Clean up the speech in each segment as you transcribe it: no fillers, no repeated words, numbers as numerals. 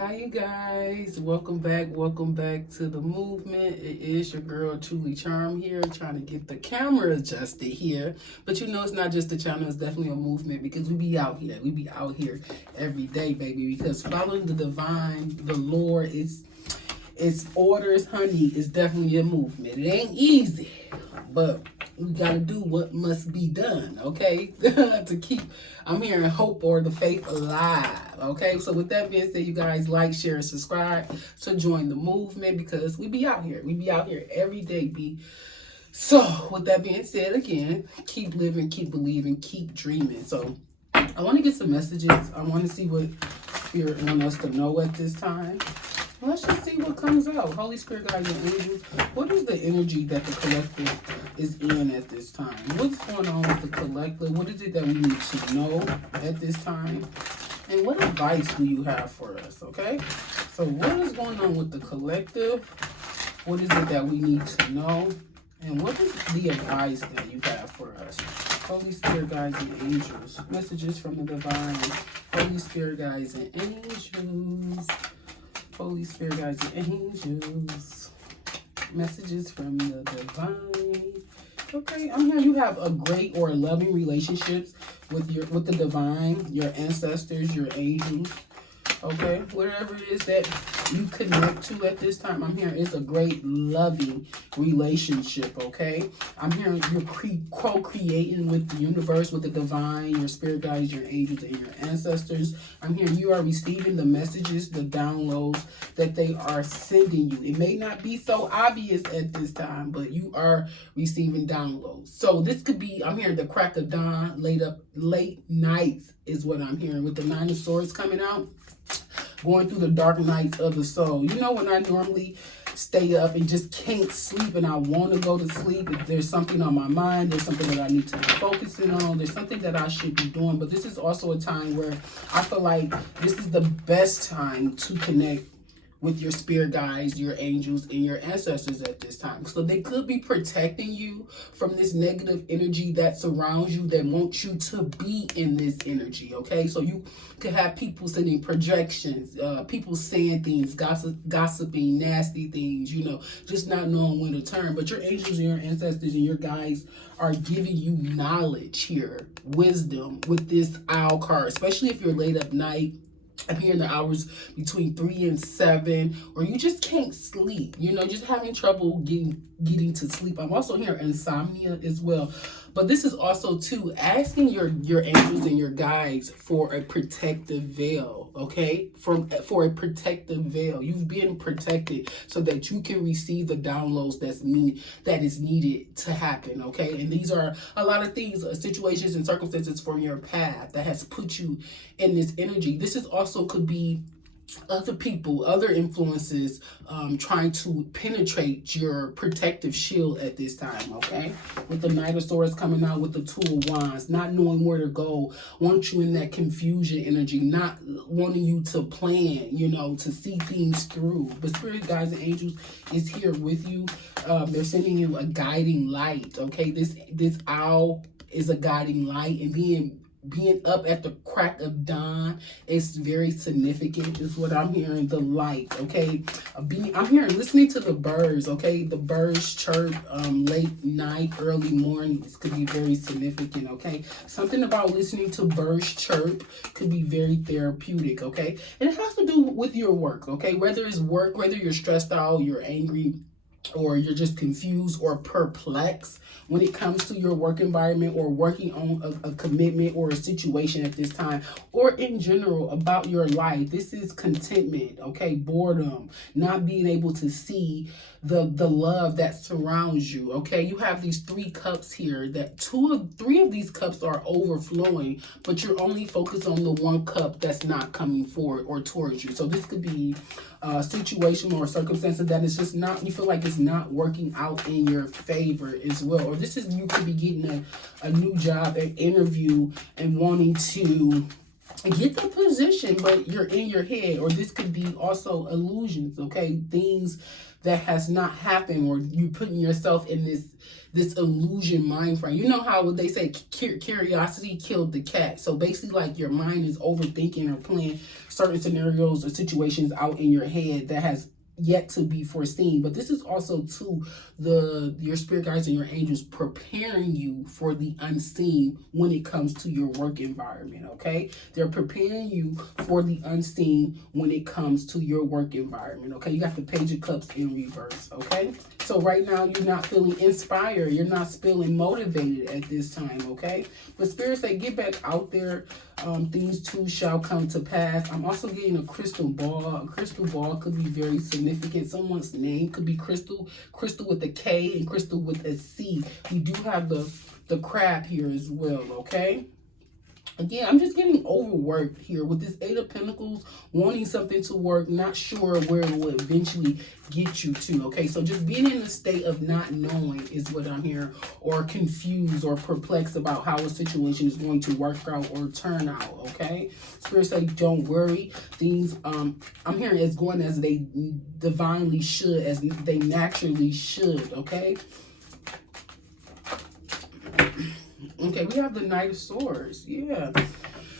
Hi, you guys. Welcome back to the movement. It is your girl, Truly Charm here, trying to get the camera adjusted here. But you know, it's not just a channel, it's definitely a movement because we be out here. We be out here every day, baby, because following the divine, the Lord, it's orders, honey, is definitely a movement. It ain't easy, but we got to do what must be done, okay? To keep, I'm hearing hope or the faith alive, okay? So with that being said, you guys like, share, and subscribe to join the movement because we be out here. We be out here every day, be. So with that being said, again, keep living, keep believing, keep dreaming. So I want to get some messages. I want to see what Spirit wants us to know at this time. Let's just see what comes out. Holy Spirit, guides, and angels. What is the energy that the collective is in at this time? What's going on with the collective? What is it that we need to know at this time? And what advice do you have for us, okay? So what is going on with the collective? What is it that we need to know? And what is the advice that you have for us? Holy Spirit, guides, and angels. Messages from the divine. Holy Spirit, guides, and angels. Holy Spirit, guides, and angels. Messages from the divine. Okay, I'm hearing you have a great or loving relationships with the divine, your ancestors, your angels. Okay, whatever it is that you connect to at this time, I'm hearing it's a great loving relationship. Okay, I'm hearing you're co-creating with the universe, with the divine, your spirit guides, your angels, and your ancestors. I'm hearing you are receiving the messages, the downloads that they are sending you. It may not be so obvious at this time, but you are receiving downloads. So this could be, I'm hearing the crack of dawn, late nights is what I'm hearing with the Nine of Swords coming out. Going through the dark nights of the soul. You know, when I normally stay up and just can't sleep and I want to go to sleep, if there's something on my mind, there's something that I need to be focusing on, there's something that I should be doing. But this is also a time where I feel like this is the best time to connect with your spirit guides, your angels, and your ancestors at this time. So they could be protecting you from this negative energy that surrounds you, that wants you to be in this energy, okay? So you could have people sending projections, people saying things, gossiping, nasty things, you know, just not knowing when to turn. But your angels and your ancestors and your guides are giving you knowledge here, wisdom with this owl card, especially if you're late at night. I'm hearing the hours between 3 and 7, or you just can't sleep, you know, just having trouble getting to sleep. I'm also hearing insomnia as well. But this is also too asking your angels and your guides for a protective veil, okay? For a protective veil. You've been protected so that you can receive the downloads that is needed to happen, okay? And these are a lot of things, situations and circumstances from your path that has put you in this energy. This is also could be other people, other influences trying to penetrate your protective shield at this time, okay? With the Knight of Swords coming out with the Two of Wands, not knowing where to go, want you in that confusion energy, not wanting you to plan, you know, to see things through. But Spirit, guides, and angels is here with you. They're sending you a guiding light, okay? This owl is a guiding light, and being up at the crack of dawn is very significant, is what I'm hearing. The light, okay? I'm hearing listening to the birds, okay? The birds chirp late night, early morning. This could be very significant, okay? Something about listening to birds chirp could be very therapeutic, okay? And it has to do with your work, okay? Whether it's work, whether you're stressed out, you're angry, or you're just confused or perplexed when it comes to your work environment, or working on a commitment or a situation at this time, or in general about your life. This is contentment, okay? Boredom, not being able to see the love that surrounds you, okay? You have these 3 cups here, that 3 of these cups are overflowing, but you're only focused on the 1 cup that's not coming forward or towards you. So this could be a situation or circumstances that is just not, you feel like it's not working out in your favor as well. Or this is, you could be getting a new job, an interview, and wanting to get the position, but you're in your head. Or this could be also illusions, okay? Things that has not happened, or you putting yourself in this illusion mind frame. You know how they say curiosity killed the cat. So basically, like, your mind is overthinking or playing certain scenarios or situations out in your head that has yet to be foreseen. But this is also to your spirit guides and your angels preparing you for the unseen when it comes to your work environment. Okay, they're preparing you for the unseen when it comes to your work environment. Okay, you got the Page of Cups in reverse. Okay, so right now you're not feeling inspired, you're not feeling motivated at this time. Okay, but Spirit say get back out there. Things too shall come to pass. I'm also getting a crystal ball. A crystal ball could be very significant. Someone's name could be Crystal, Crystal with a K and Crystal with a C. We do have the crab here as well, okay? Again, I'm just getting overworked here with this Eight of Pentacles, wanting something to work, not sure where it will eventually get you to, okay? So just being in a state of not knowing is what I'm hearing, or confused or perplexed about how a situation is going to work out or turn out, okay? Spirit say, don't worry. Things, I'm hearing it's going as they divinely should, as they naturally should, okay? Okay, we have the Knight of Swords. Yeah.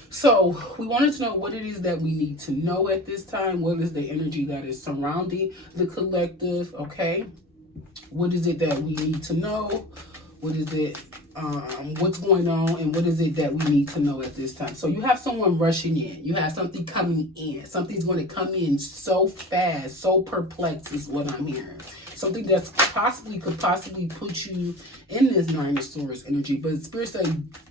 So we wanted to know what it is that we need to know at this time. What is the energy that is surrounding the collective? Okay. What is it that we need to know? What is it? What's going on? And what is it that we need to know at this time? So you have someone rushing in. You have something coming in. Something's going to come in so fast, so perplexed is what I'm hearing. Something that's could possibly put you in this Nine of Swords energy. But Spirit say,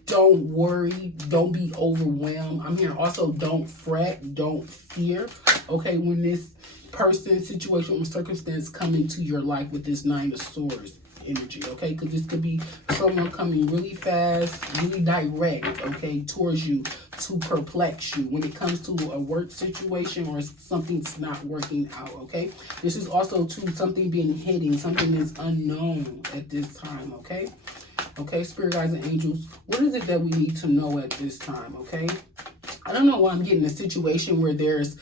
don't worry, don't be overwhelmed. I'm hearing also, don't fret, don't fear. Okay, when this person, situation, or circumstance come into your life with this Nine of Swords energy, okay? Because this could be someone coming really fast, really direct, okay, towards you to perplex you when it comes to a work situation or something's not working out, okay? This is also to something being hidden, something that's unknown at this time, okay? Okay, Spirit guides and angels, what is it that we need to know at this time, okay? I don't know why I'm getting a situation where there's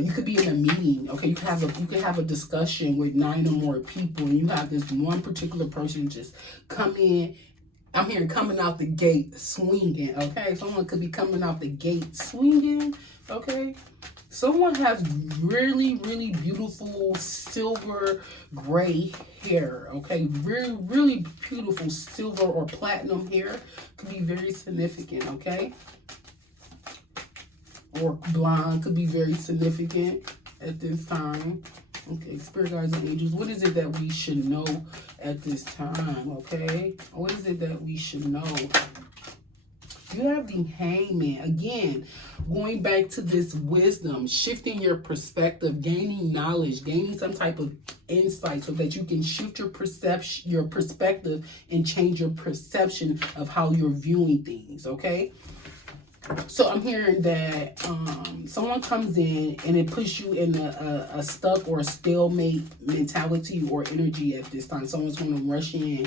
you could be in a meeting, okay? You could have a discussion with 9 or more people, and you have this one particular person just come in. I'm hearing coming out the gate swinging, okay? Someone could be coming out the gate swinging, okay? Someone has really, really beautiful silver gray hair, okay? Really, really beautiful silver or platinum hair. Could be very significant, okay? Or blonde could be very significant at this time. Okay, Spirit guides and angels, what is it that we should know at this time, okay? What is it that we should know? You have the Hangman. Again, going back to this wisdom, shifting your perspective, gaining knowledge, gaining some type of insight so that you can shift your perspective and change your perception of how you're viewing things, okay? So I'm hearing that someone comes in and it puts you in a stuck or a stalemate mentality or energy at this time. Someone's going to rush in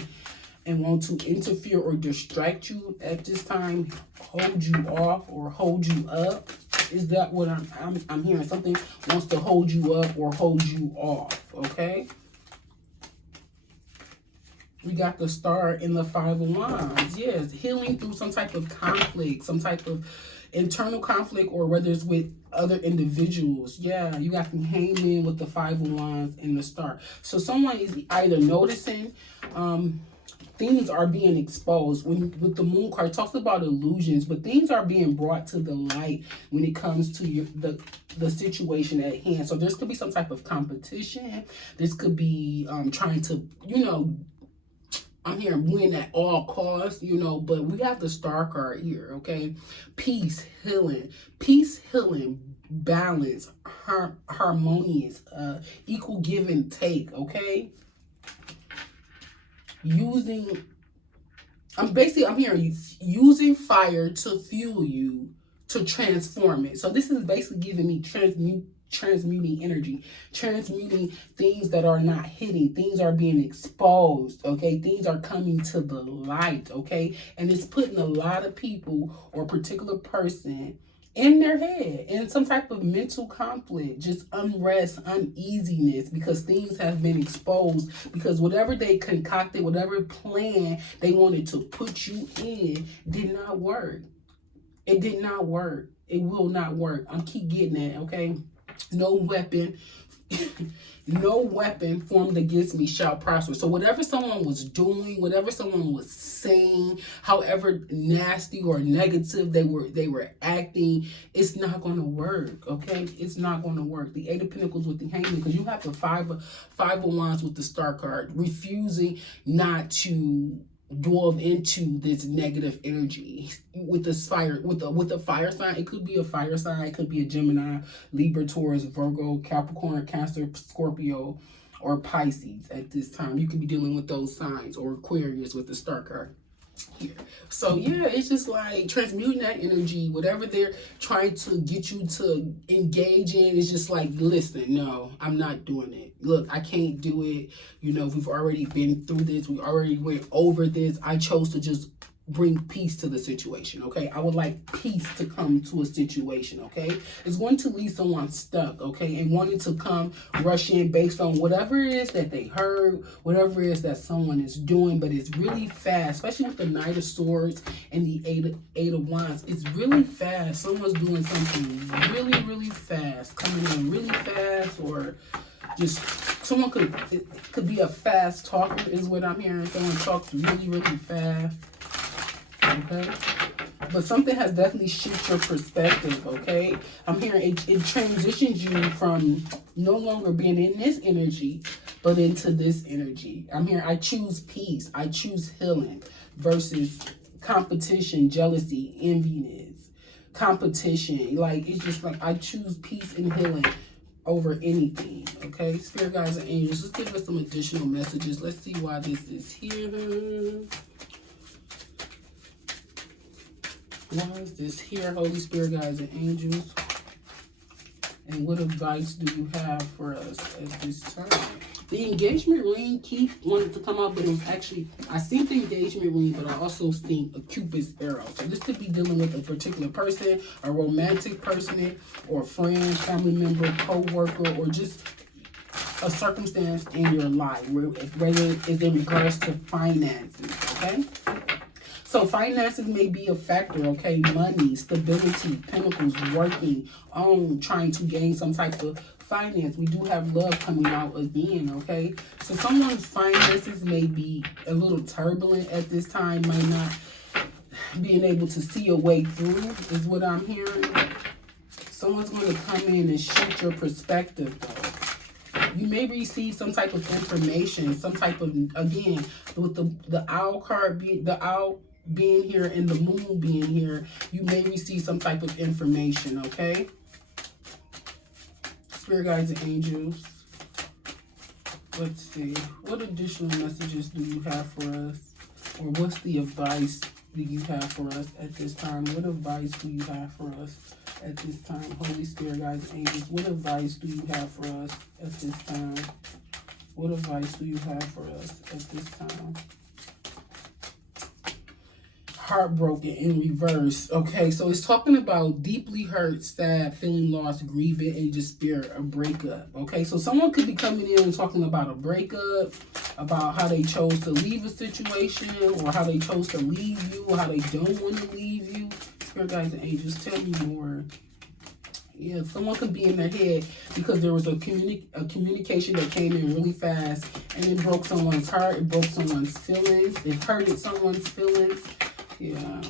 and want to interfere or distract you at this time, hold you off or hold you up. Is that what I'm hearing? Something wants to hold you up or hold you off, okay? We got the Star in the Five of Wands. Yes, healing through some type of conflict, some type of internal conflict, or whether it's with other individuals. Yeah, you got the Hangman with the Five of Wands and the Star. So someone is either noticing things are being exposed. With the Moon card, it talks about illusions, but things are being brought to the light when it comes to the situation at hand. So there's could be some type of competition. This could be trying to, I'm hearing win at all costs, but we have the Star card here, okay? Peace, healing, balance, harmonious, equal give and take, okay? I'm hearing using fire to fuel you to transform it. So this is basically giving me transmuting energy, transmuting things that are not hidden. Things are being exposed, okay? Things are coming to the light, okay? And it's putting a lot of people or a particular person in their head, in some type of mental conflict, just unrest, uneasiness, because things have been exposed, because whatever they concocted, whatever plan they wanted to put you in did not work. It did not work. It will not work. I'm keep getting that, okay? No weapon no weapon formed against me shall prosper. So whatever someone was doing, whatever someone was saying, however nasty or negative they were acting, it's not going to work, okay? It's not going to work. The Eight of Pentacles with the Hangman, because you have the five of Wands with the Star card, refusing not to delve into this negative energy with this fire, with a fire sign. It could be a fire sign, it could be a Gemini, Libra, Taurus, Virgo, Capricorn, Cancer, Scorpio, or Pisces at this time. You could be dealing with those signs, or Aquarius with the Star card here. So yeah, it's just like transmuting that energy, whatever they're trying to get you to engage in. It's just like, listen, no, I'm not doing it. Look, I can't do it. You know, we've already been through this. We already went over this. I chose to just bring peace to the situation, okay? I would like peace to come to a situation, okay? It's going to leave someone stuck, okay? And wanting to come rush in based on whatever it is that they heard, whatever it is that someone is doing, but it's really fast, especially with the Knight of Swords and the Eight of Wands. It's really fast. Someone's doing something really, really fast, coming in really fast, or just someone could be a fast talker is what I'm hearing. Someone talks really, really fast. Okay, but something has definitely shifted your perspective, okay? I'm hearing it transitions you from no longer being in this energy, but into this energy. I'm hearing I choose peace, I choose healing versus competition, jealousy, enviness, competition. Like, it's just like I choose peace and healing over anything, okay? Spirit guides and angels, let's give us some additional messages. Let's see why this is here. Why is this here, Holy Spirit, guides, and angels? And what advice do you have for us at this time? The engagement ring keep wanted to come out, but it was actually, I seen the engagement ring, but I also seen a Cupid's arrow. So this could be dealing with a particular person, a romantic person, or a friend, family member, co-worker, or just a circumstance in your life, whether it's in regards to finances, okay? So finances may be a factor, okay? Money, stability, pentacles, working on trying to gain some type of finance. We do have love coming out again, okay? So someone's finances may be a little turbulent at this time, might not being able to see a way through is what I'm hearing. Someone's going to come in and shift your perspective, though. You may receive some type of information, some type of, again, with the owl card, the owl being here and the moon being here, you may receive some type of information, okay? Spirit guides and angels, let's see, what additional messages do you have for us, or what's the advice do you have for us at this time? What advice do you have for us at this time? Holy Spirit guides and angels, what advice do you have for us at this time? What advice do you have for us at this time? Heartbroken in reverse. Okay, so it's talking about deeply hurt, sad, feeling lost, grieving, and despair, a breakup. Okay, so someone could be coming in and talking about a breakup, about how they chose to leave a situation, or how they chose to leave you, or how they don't want to leave you. Spirit guides and angels, tell me more. Yeah, someone could be in their head because there was a communication that came in really fast, and it broke someone's heart, it broke someone's feelings, it hurted someone's feelings. Yeah,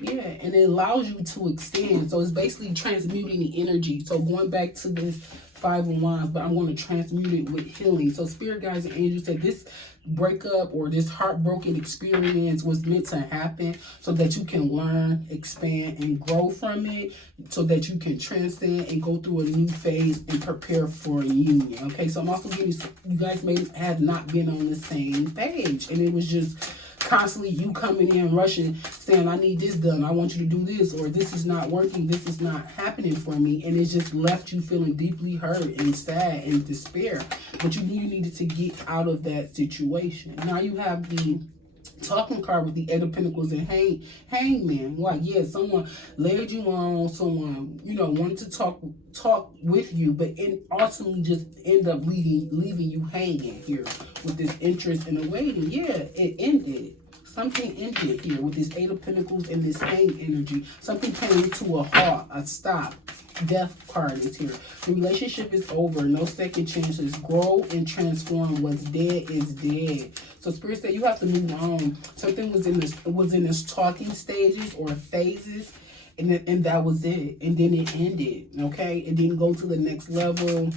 and it allows you to extend. So it's basically transmuting the energy. So going back to this Five of Wands, but I'm going to transmute it with healing. So Spirit guides and angels said this breakup or this heartbroken experience was meant to happen so that you can learn, expand, and grow from it, so that you can transcend and go through a new phase and prepare for a union. Okay, so I'm also getting, you guys may have not been on the same page, and it was just constantly you coming in rushing saying, I need this done, I want you to do this, or this is not working, this is not happening for me, and it just left you feeling deeply hurt and sad and despair. But you needed to get out of that situation. Now you have the Talking card with the Eight of Pentacles and Hangman. Like, yeah, someone laid you on, someone, you know, wanted to talk with you, but ultimately just end up leaving you hanging here with this interest and awaiting. Yeah, it ended. Something ended here with this Eight of Pentacles and this hang energy. Something came to a halt, a stop. Death card is here. The relationship is over. No second chances. Grow and transform. What's dead is dead. So Spirit said you have to move on. Something was in this talking stages or phases, and that was it. And then it ended. Okay, it didn't go to the next level.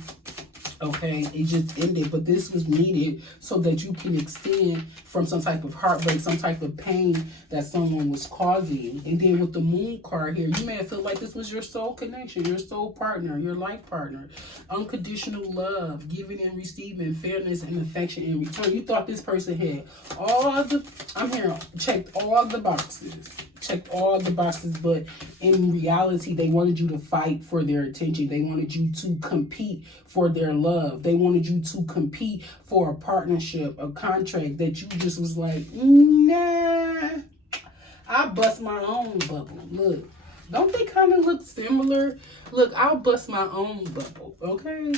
Okay, it just ended, but this was needed so that you can extend from some type of heartbreak, some type of pain that someone was causing. And then with the Moon card here, you may have felt like this was your soul connection, your soul partner, your life partner. Unconditional love, giving and receiving, fairness and affection in return. You thought this person had checked all the boxes. Checked all the boxes, but in reality, they wanted you to fight for their attention. They wanted you to compete for their love. They wanted you to compete for a partnership, a contract that you just was like, nah, I bust my own bubble. Look, don't they kind of look similar? Look, I'll bust my own bubble, okay?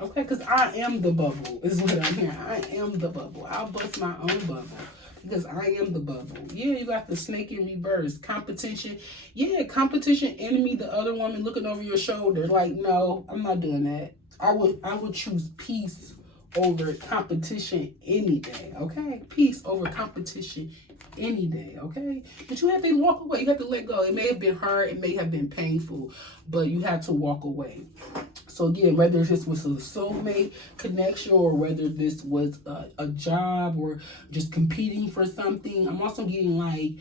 Okay, because I am the bubble is what I'm hearing. I am the bubble. I'll bust my own bubble. Because I am the bubble. Yeah, you got the snake in reverse. Competition. Yeah, competition, enemy, the other woman looking over your shoulder. Like, no, I'm not doing that. I would choose peace over competition any day. Okay? Peace over competition any day. Okay? But you have to walk away. You have to let go. It may have been hard. It may have been painful. But you have to walk away. So again, whether this was a soulmate connection or whether this was a job or just competing for something, I'm also getting like,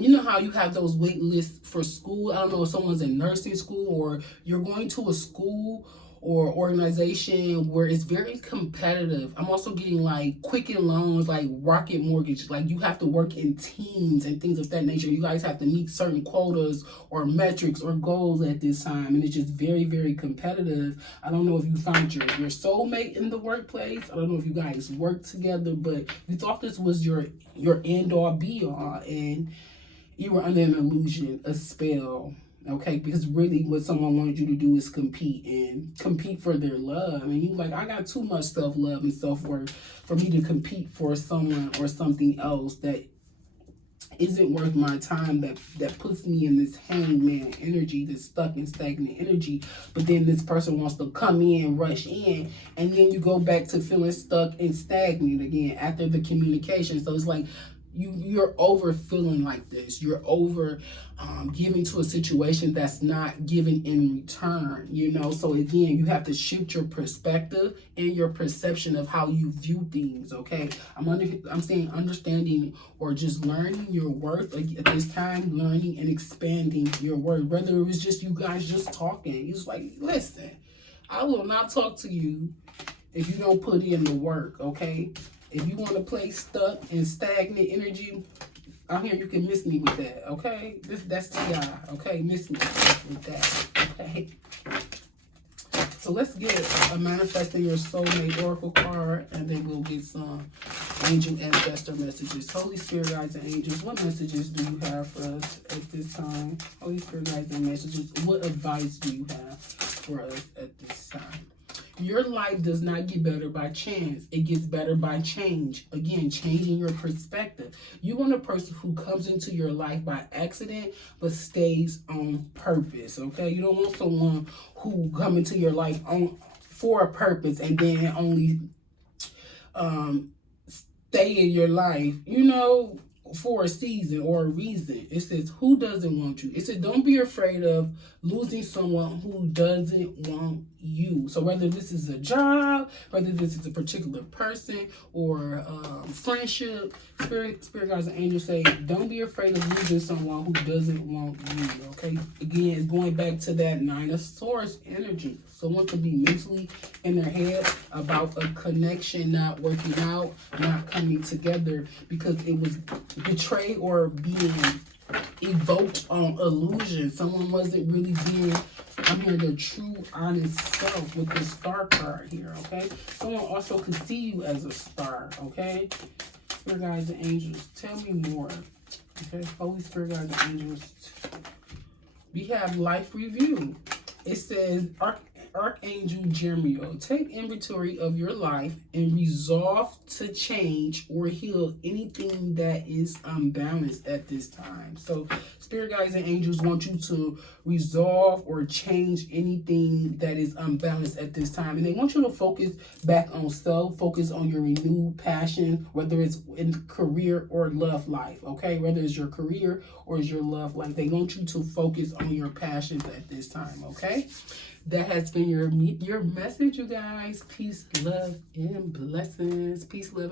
you know how you have those wait lists for school? I don't know if someone's in nursing school or you're going to a school or organization where it's very competitive. I'm also getting like Quicken Loans, like Rocket Mortgage. Like you have to work in teams and things of that nature. You guys have to meet certain quotas or metrics or goals at this time. And it's just very, very competitive. I don't know if you found your soulmate in the workplace. I don't know if you guys work together, but you thought this was your end all be all. And you were under an illusion, a spell. Okay, because really what someone wanted you to do is compete for their love. And you like, I got too much self-love and self-worth for me to compete for someone or something else that isn't worth my time, that puts me in this hangman energy, this stuck and stagnant energy. But then this person wants to come in, rush in, and then you go back to feeling stuck and stagnant again after the communication. So it's like, you're over feeling like this. You're over giving to a situation that's not given in return, you know? So again, you have to shift your perspective and your perception of how you view things, okay? I'm saying understanding or just learning your worth. Like at this time, learning and expanding your worth. Whether it was just you guys just talking. It's like, listen, I will not talk to you if you don't put in the work, okay? If you want to play stuck and stagnant energy, I'm here. You can miss me with that, okay? That's T.I., okay? Miss me with that, okay? So let's get a Manifesting Your Soulmate Oracle card, and then we'll get some Angel Ancestor messages. Holy Spirit, guides, and angels, what messages do you have for us at this time? Holy Spirit, guides, and messages, what advice do you have for us at this time? Your life does not get better by chance. It gets better by change. Again, changing your perspective. You want a person who comes into your life by accident, but stays on purpose, okay? You don't want someone who come into your life for a purpose and then only stay in your life, you know, for a season or a reason. It says, who doesn't want you? It says, don't be afraid of losing someone who doesn't want you. So whether this is a job, whether this is a particular person or friendship, spirit guides and angels say, don't be afraid of losing someone who doesn't want you, okay? Again, it's going back to that Nine of Swords energy. Someone could be mentally in their head about a connection not working out, not coming together because it was betrayed or being evoked on illusion. Someone wasn't really being, I'm hearing the true, honest self with the Star card here, okay? Someone also could see you as a star, okay? Spirit guides and angels, tell me more. Okay, Holy Spirit guides and angels. We have life review. It says, Archangel Jeremiel, take inventory of your life and resolve to change or heal anything that is unbalanced at this time. So Spirit guides and angels want you to resolve or change anything that is unbalanced at this time. And they want you to focus back on self, focus on your renewed passion, whether it's in career or love life, okay? Whether it's your career or it's your love life. They want you to focus on your passions at this time, okay? That has been your message, you guys. Peace, love, and blessings. Peace, love.